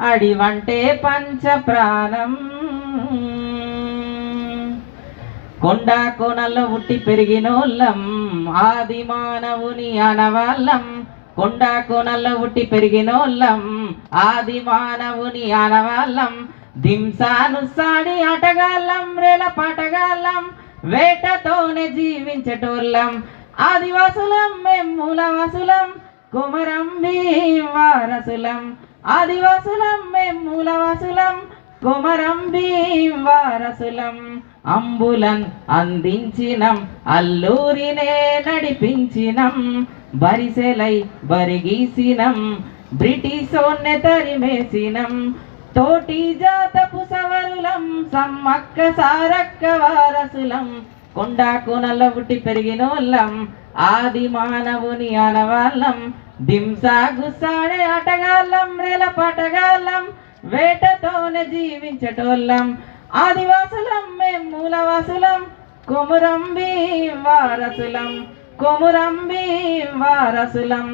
అడివంటే పంచ ప్రాణం. కొండ కోనల్లో ఉట్టి పెరిగినోళ్ళం ఆది మానవుని ఆనవాళ్ళం. కొండ కోనల్లో ఉట్టి పెరిగినోళ్ళం ఆది మానవుని ఆనవాళ్ళం. దింసాను సాడి ఆటగాళ్ళం రేల పాటగాళ్ళం వేటతోనే జీవించటోళ్ళం. ఆదివాసులం మూలవాసులం కుమరం భీం వారసులం. ఆదివాసులం మూలవాసులం కుమరం భీం వారసులం. అంబులన్ అందించినం అల్లూరినే నడిపించినం. బరిసెలై బరిగీసినం బ్రిటిషోన్నే తరిమేసినం. తోటి జాతపు సవరులం సమ్మక్క సారక్క వారసులం. కొండ కోనల్లో పుట్టి పెరిగినోళ్ళం ఆది మానవుని ఆనవాళ్ళం. దింసా గుస్సాడే ఆటగాళ్ళం రేల పాటగాళ్ళం వేటతోనే జీవించటోళ్ళం. ఆదివాసులం మూలవాసులం కొమురం భీం వారసులం. కొమురం భీం వారసులం.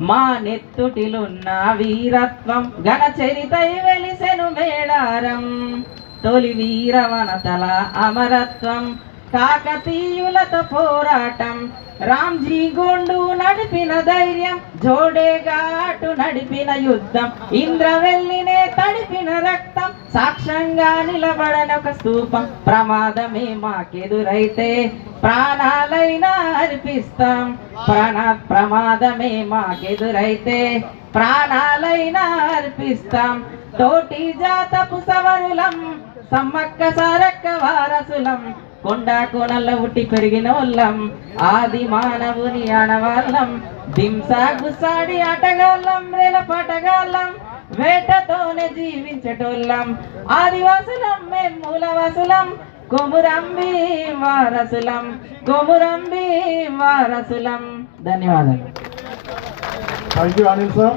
మా నెత్తుటిలున్న వీరత్వం ఘన చరితై వెలిసెను మేడారం. తొలి వీరవనతల అమరత్వం కాకతీయులతో పోరాటం. రామ్జీ గోండు నడిపిన ధైర్యం జోడేఘాటు నడిపిన యుద్ధం. ఇంద్రవెల్లినే తడిపిన రక్తం సాక్ష్యంగా నిలబడని ఒక స్తూపం. ప్రమాదమే మాకెదురైతే ప్రాణాలైనా అర్పిస్తాం. ప్రమాదమే మాకెదురైతే ప్రాణాలైనా అర్పిస్తాం. తోటి జాతపు సవరులం సమ్మక్క సారక్క వారసులం. కొండ కోనల్లో పుట్టి పెరిగినోళ్ళం ఆది మానవుని ఆనవాళ్ళం. దింసా గుస్సాడి ఆటగాళ్ళం రేల పాటగాళ్ళం వేటతోనే జీవించటోళ్ళం. ఆదివాసులం మూలవాసులం కొమురం భీం వారసులం. కొమురం భీం వారసులం. ధన్యవాదాలు. Thank you Anil sir.